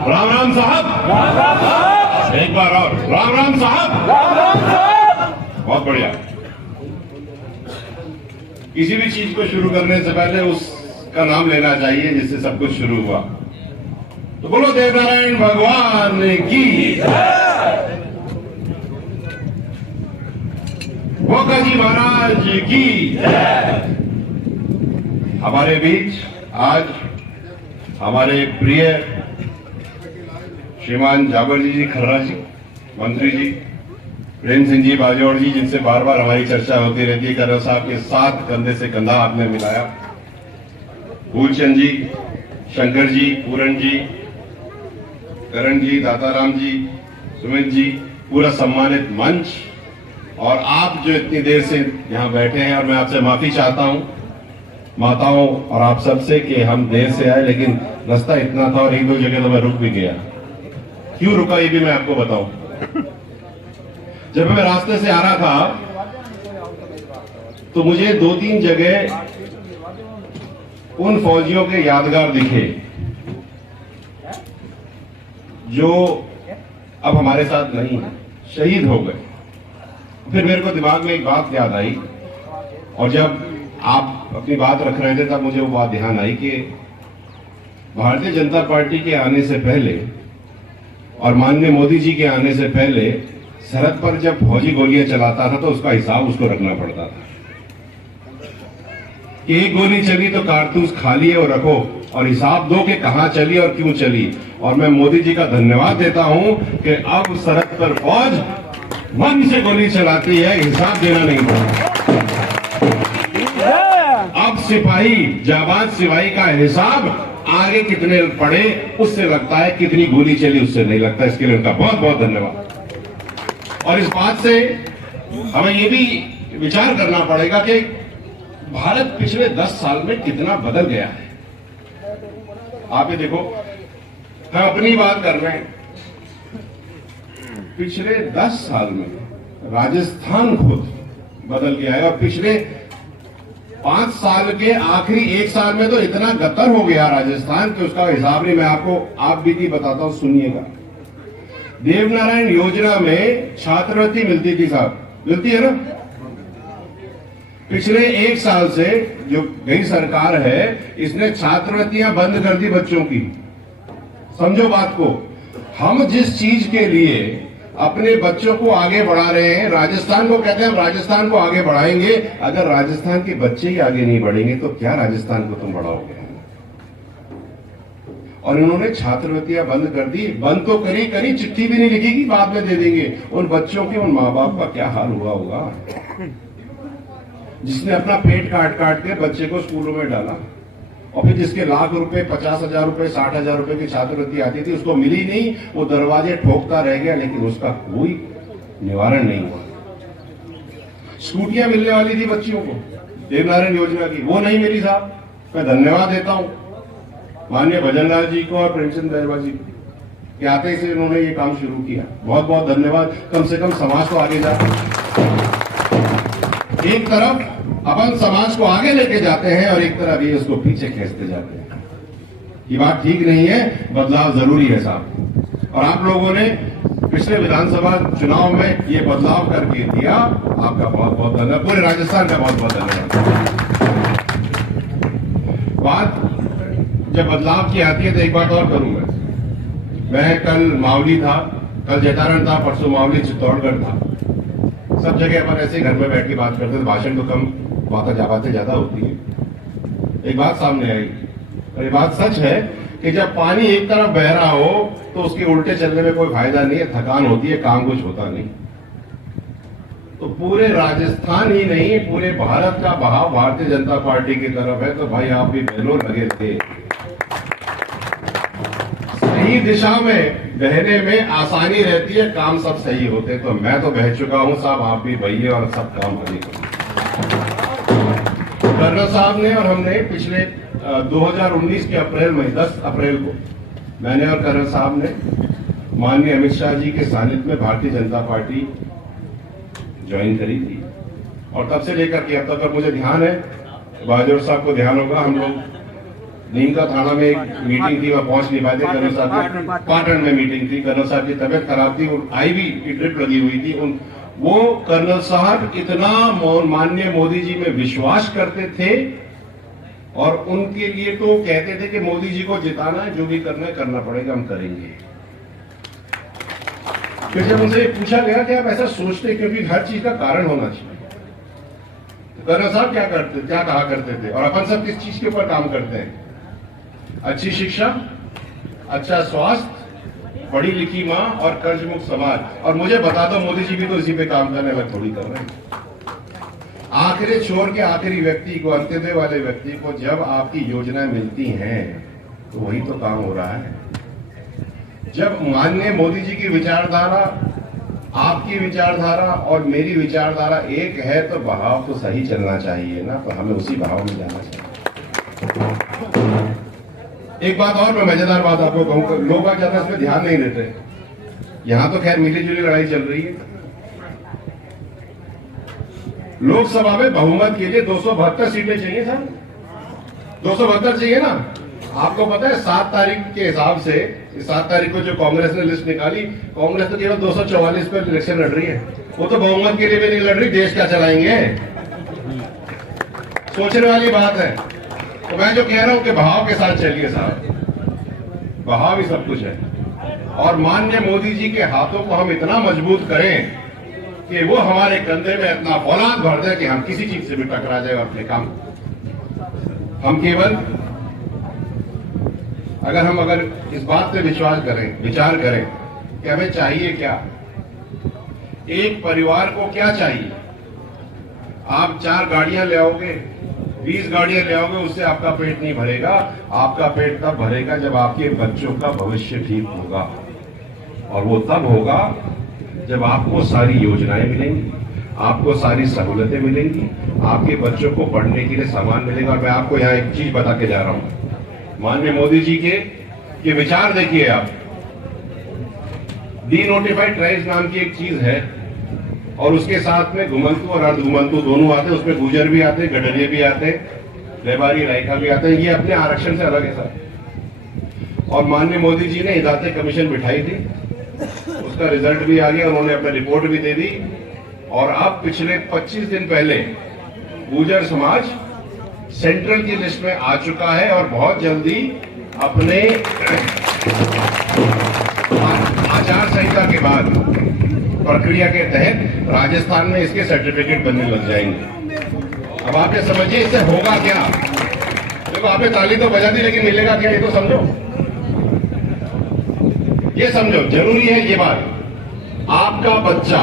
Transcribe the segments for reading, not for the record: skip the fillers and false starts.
राम राम साहब, राम राम साहब, एक बार और राम राम साहब। राम राम साहब। बहुत बढ़िया। किसी भी चीज को शुरू करने से पहले उसका नाम लेना चाहिए जिससे सब कुछ शुरू हुआ। तो बोलो देवनारायण भगवान की, वोका जी महाराज की। हमारे बीच आज हमारे प्रिय श्रीमान जावलजी जी, खर्रा जी, मंत्री जी, प्रेम सिंह जी बाजौड़ जी, जिनसे बार बार हमारी चर्चा होती रहती है, कर्नल साहब के साथ कंधे से कंधा आपने मिलाया, फूलचंद जी, शंकर जी, पूरन जी, करण जी, दाताराम जी, सुमित जी, पूरा सम्मानित मंच, और आप जो इतनी देर से यहाँ बैठे हैं। और मैं आपसे माफी चाहता हूँ माताओं और आप सबसे कि हम देर से आए, लेकिन रास्ता इतना था और एक दो जगह तो मैं रुक भी गया। क्यों रुका ये भी मैं आपको बताऊं। जब मैं रास्ते से आ रहा था तो मुझे दो तीन जगह उन फौजियों के यादगार दिखे जो अब हमारे साथ नहीं है, शहीद हो गए। फिर मेरे को दिमाग में एक बात याद आई, और जब आप अपनी बात रख रहे थे तब मुझे वो बात ध्यान आई कि भारतीय जनता पार्टी के आने से पहले और माननीय मोदी जी के आने से पहले सरहद पर जब फौजी गोलियां चलाता था तो उसका हिसाब उसको रखना पड़ता था कि एक गोली चली तो कारतूस खाली है और रखो, और हिसाब दो कि कहां चली और क्यों चली। और मैं मोदी जी का धन्यवाद देता हूं कि अब सरहद पर फौज मन से गोली चलाती है, हिसाब देना नहीं पड़ता। अब सिपाही, जाबाज सिपाही का हिसाब आगे कितने पड़े उससे लगता है, कितनी गोली चली उससे नहीं लगता। इसके लिए उनका बहुत बहुत धन्यवाद। और इस बात से हमें ये भी विचार करना पड़ेगा कि भारत पिछले 10 साल में कितना बदल गया है। आप ये देखो, हम अपनी बात कर रहे हैं, पिछले 10 साल में राजस्थान खुद बदल गया है, और पिछले 5 साल के आखिरी 1 साल में तो इतना गतर हो गया राजस्थान कि उसका हिसाब नहीं। मैं आपको आप भी बताता हूं, सुनिएगा। देवनारायण योजना में छात्रवृत्ति मिलती थी साहब, मिलती है ना। पिछले 1 साल से जो गई सरकार है, इसने छात्रवृत्तियां बंद कर दी बच्चों की। समझो बात को। हम जिस चीज के लिए अपने बच्चों को आगे बढ़ा रहे हैं, राजस्थान को कहते हैं हम राजस्थान को आगे बढ़ाएंगे, अगर राजस्थान के बच्चे ही आगे नहीं बढ़ेंगे तो क्या राजस्थान को तुम बढ़ाओगे। और इन्होंने छात्रवृत्तियां बंद कर दी। बंद तो करी, चिट्ठी भी नहीं लिखी, बाद में दे देंगे। उन बच्चों के, उन माँ बाप का क्या हाल हुआ होगा जिसने अपना पेट काट काट के बच्चे को स्कूलों में डाला, और फिर जिसके लाख रुपए, 50,000 रुपए, 60,000 रुपए की छात्रवृत्ति आती थी, उसको मिली नहीं, वो दरवाजे ठोकता रह गया, लेकिन उसका कोई निवारण नहीं हुआ। स्कूटियां मिलने वाली थी बच्चियों को देवनारायण योजना की, वो नहीं मिली साहब। मैं धन्यवाद देता हूं माननीय भजनलाल जी को और प्रेमचंद बैरवा जी के आते से इन्होंने ये काम शुरू किया। बहुत बहुत धन्यवाद। कम से कम समाज को आगे जाते, एक तरफ अपन समाज को आगे लेके जाते हैं और एक तरफ ये उसको पीछे खींचते जाते हैं। ये बात ठीक नहीं है, बदलाव जरूरी है साहब। और आप लोगों ने पिछले विधानसभा चुनाव में ये बदलाव करके दिया, आपका बहुत बहुत धन्यवाद। पूरे राजस्थान का बहुत बहुत धन्यवाद। बात जब बदलाव की आती है तो एक बात और करूंगा। मैं कल मावली था, कल जटारण था, परसों मावली, चित्तौड़गढ़ था। सब जगह अपन ऐसे घर में बैठ के बात करते थे, भाषण तो कम, बातें ज्यादा होती है। एक बात सामने आई, और ये बात सच है कि जब पानी एक तरफ बह रहा हो तो उसके उल्टे चलने में कोई फायदा नहीं है, थकान होती है, काम कुछ होता नहीं। तो पूरे राजस्थान ही नहीं, पूरे भारत का बहाव भारतीय जनता पार्टी की तरफ है। तो भाई आप भी बहनों लगे थे, सही दिशा में बहने में आसानी रहती है, काम सब सही होते। तो मैं तो बह चुका हूं साहब, आप भी बहिए और सब काम करिए। कर्नल साहब ने और हमने पिछले 2019 के अप्रैल में 10 अप्रैल को मैंने और कर्नल साहब ने माननीय अमित शाह जी के सानिध्य में भारतीय जनता पार्टी ज्वाइन करी थी। और तब से लेकर के अब तक मुझे ध्यान है, बाजौड़ साहब को ध्यान होगा, हम लोग नीम का थाना में एक मीटिंग थी, वह पहुंच नहीं पाए थे। कर्नल साहब की पाटन में मीटिंग थी, कर्नल साहब की तबीयत खराब थी, IV की ड्रिप लगी हुई थी। वो कर्नल साहब इतना माननीय मोदी जी में विश्वास करते थे और उनके लिए तो कहते थे कि मोदी जी को जिताना है, जो भी करना है करना पड़ेगा, हम करेंगे। फिर जब उनसे पूछा गया कि आप ऐसा सोचते, क्योंकि हर चीज का कारण होना चाहिए, तो कर्नल साहब क्या कहा करते थे, और अपन सब किस चीज के ऊपर काम करते हैं? अच्छी शिक्षा, अच्छा स्वास्थ्य, पढ़ी लिखी मां और कर्ज मुक्त समाज। और मुझे बता दो, मोदी जी भी तो इसी पे काम करने लग थोड़ी कर रहे हैं। आखिरी छोर के आखिरी व्यक्ति को, अंत्योदय वाले व्यक्ति को जब आपकी योजनाएं मिलती हैं तो वही तो काम हो रहा है। जब माननीय मोदी जी की विचारधारा, आपकी विचारधारा और मेरी विचारधारा एक है तो बहाव तो सही चलना चाहिए ना, तो हमें उसी बहाव में जाना चाहिए। एक बात और, मैं मजेदार बात आपको कहूंगा, लोग ज्यादा इसमें ध्यान नहीं देते। यहां तो खैर मिली जुली लड़ाई चल रही है। लोकसभा में बहुमत के लिए 272 सीटें चाहिए सर, 272 चाहिए ना। आपको पता है 7 तारीख के हिसाब से, 7 तारीख को जो कांग्रेस ने लिस्ट निकाली, कांग्रेस तो केवल 244 पर इलेक्शन लड़ रही है। वो तो बहुमत के लिए भी नहीं लड़ रही, देश क्या चलाएंगे। सोचने वाली बात है। तो मैं जो कह रहा हूं कि बहाव के साथ चलिए साहब, बहाव ही सब कुछ है। और माननीय मोदी जी के हाथों को हम इतना मजबूत करें कि वो हमारे कंधे में इतना फौलाद भर दे कि हम किसी चीज से भी टकरा जाए और अपने काम। हम केवल अगर इस बात पे विचार करें कि हमें चाहिए क्या, एक परिवार को क्या चाहिए। आप 4 गाड़ियां ले आओगे, 20 गाड़ियां ले आओगे, उससे आपका पेट नहीं भरेगा। आपका पेट तब भरेगा जब आपके बच्चों का भविष्य ठीक होगा, और वो तब होगा जब आपको सारी योजनाएं मिलेंगी, आपको सारी सहूलतें मिलेंगी, आपके बच्चों को पढ़ने के लिए सामान मिलेगा। और मैं आपको यहाँ एक चीज बता के जा रहा हूं, माननीय मोदी जी के विचार देखिए आप। डी नोटिफाइड ट्राइब्स नाम की एक चीज है, और उसके साथ में घुमंतु और अर्धघुमंतु दोनों आते हैं। उसमें गुर्जर भी आते हैं, गडरिये भी आते हैं, लेबारी रायका भी आते हैं। ये अपने आरक्षण से अलग है सर। और माननीय मोदी जी ने हिदायत कमीशन बिठाई थी, उसका रिजल्ट भी आ गया, उन्होंने अपनी रिपोर्ट भी दे दी। और अब पिछले 25 दिन पहले गुर्जर समाज सेंट्रल की लिस्ट में आ चुका है, और बहुत जल्दी अपने आचार संहिता के बाद प्रक्रिया के तहत राजस्थान में इसके सर्टिफिकेट बनने लग जाएंगे। अब आप ये समझिए इससे होगा क्या। देखो आपने ताली तो बजा दी, लेकिन मिलेगा क्या ये तो समझो, ये समझो, जरूरी है ये बात। आपका बच्चा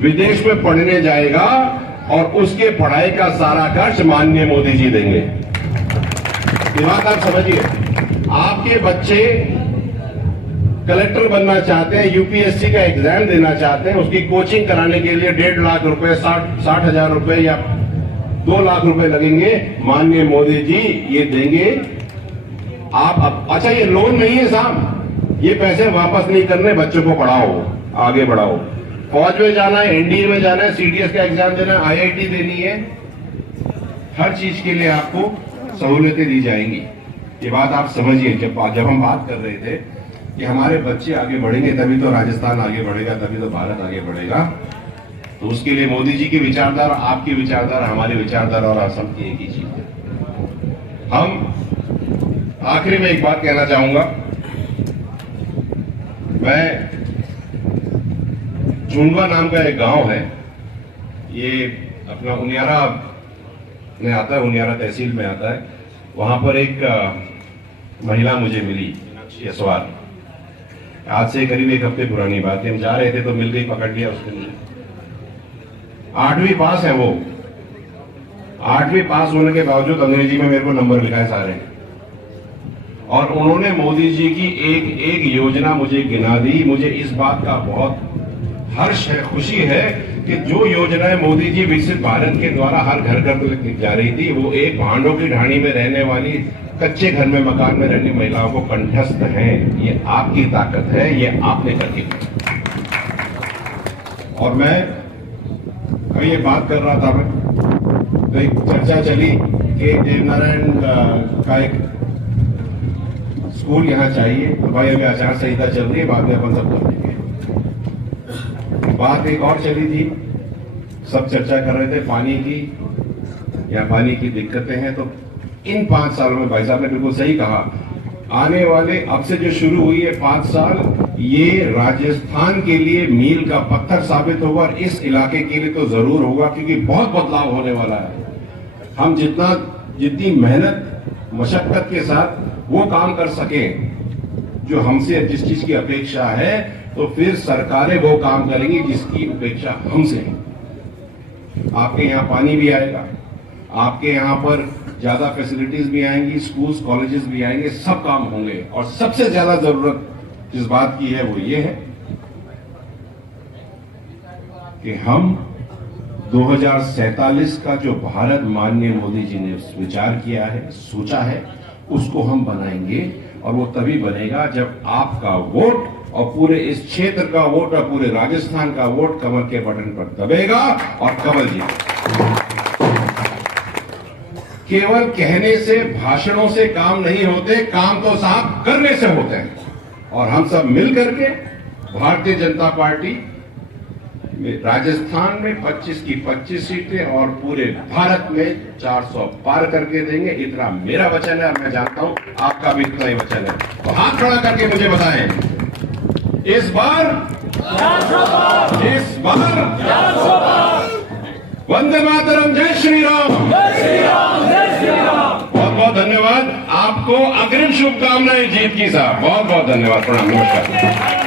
विदेश में पढ़ने जाएगा और उसके पढ़ाई का सारा खर्च माननीय मोदी जी देंगे। ये बात आप समझिए। आपके बच्चे कलेक्टर बनना चाहते हैं, यूपीएससी का एग्जाम देना चाहते हैं, उसकी कोचिंग कराने के लिए 1.5 लाख रुपए, 60,000 रुपए या 2 लाख रुपए लगेंगे, माननीय मोदी जी ये देंगे। आप अच्छा, ये लोन नहीं है साहब, ये पैसे वापस नहीं करने, बच्चों को पढ़ाओ, आगे बढ़ाओ। फौज में जाना है, एनडीए में जाना है, सीडीएस का एग्जाम देना है, आईआईटी देनी है, हर चीज के लिए आपको सहूलतें दी जाएंगी। ये बात आप समझिए। जब हम बात कर रहे थे कि हमारे बच्चे आगे बढ़ेंगे तभी तो राजस्थान आगे बढ़ेगा, तभी तो भारत आगे बढ़ेगा, तो उसके लिए मोदी जी की विचारधारा, आपकी विचारधारा, हमारी विचारधारा और असम की एक ही चीज है। हम आखिरी में एक बात कहना चाहूंगा। मैं झुंडवा नाम का एक गांव है, ये अपना उनियारा में आता है, उनियारा तहसील में आता है। वहां पर एक महिला मुझे मिली, यशवार। आज से करीब 1 हफ्ते पुरानी बात है। हम जा रहे थे तो मिल गई, पकड़ लिया उसने मुझे। 8वीं पास है वो। 8वीं पास होने के बावजूद अंग्रेजी में मेरे को नंबर लिखाए सारे, और उन्होंने मोदी जी की एक योजना मुझे गिना दी। मुझे इस बात का बहुत हर्ष है, खुशी है कि जो योजनाएं मोदी जी विकसित भारत के द्वारा हर घर घर तक जा रही थी, वो एक भांडों की ढाणी में रहने वाली, कच्चे घर में, मकान में रहने महिलाओं को कंठस्थ हैं। ये आपकी ताकत है, ये आपने करके। और मैं अभी ये बात कर रहा था, मैं तो एक चर्चा चली के देवनारायण का एक स्कूल यहाँ चाहिए। तो भाई अभी आचार संहिता चल रही है, बाद में अपन सब कर लेंगे। बात एक और चली थी, सब चर्चा कर रहे थे पानी की, या पानी की दिक्कतें हैं। तो इन 5 सालों में भाई साहब ने बिल्कुल सही कहा, आने वाले अब से जो शुरू हुई है 5 साल, ये राजस्थान के लिए मील का पत्थर साबित होगा और इस इलाके के लिए तो जरूर होगा, क्योंकि बहुत बदलाव होने वाला है। हम जितनी मेहनत मशक्कत के साथ वो काम कर सके जो हमसे जिस चीज की अपेक्षा है, तो फिर सरकारें वो काम करेंगी जिसकी अपेक्षा हमसे है। आपके यहाँ पानी भी आएगा, आपके यहाँ पर ज्यादा फैसिलिटीज भी आएंगी, स्कूल्स कॉलेजेस भी आएंगे, सब काम होंगे। और सबसे ज्यादा जरूरत जिस बात की है वो ये है कि हम 2047 का जो भारत माननीय मोदी जी ने विचार किया है, सोचा है, उसको हम बनाएंगे। और वो तभी बनेगा जब आपका वोट और पूरे इस क्षेत्र का वोट और पूरे राजस्थान का वोट कमल के बटन पर दबेगा और कमल जी। केवल कहने से, भाषणों से काम नहीं होते, काम तो साफ करने से होते हैं। और हम सब मिल करके भारतीय जनता पार्टी राजस्थान में 25 की 25 सीटें और पूरे भारत में 400 पार करके देंगे। इतना मेरा वचन है और मैं जानता हूं आपका भी इतना ही वचन है। तो हाथ खड़ा करके मुझे बताएं, इस बार वंदे मातरम, जय श्री राम। बहुत बहुत धन्यवाद आपको, अग्रिम शुभकामनाएं जीत की साहब। बहुत बहुत धन्यवाद, प्रणाम, नमस्कार।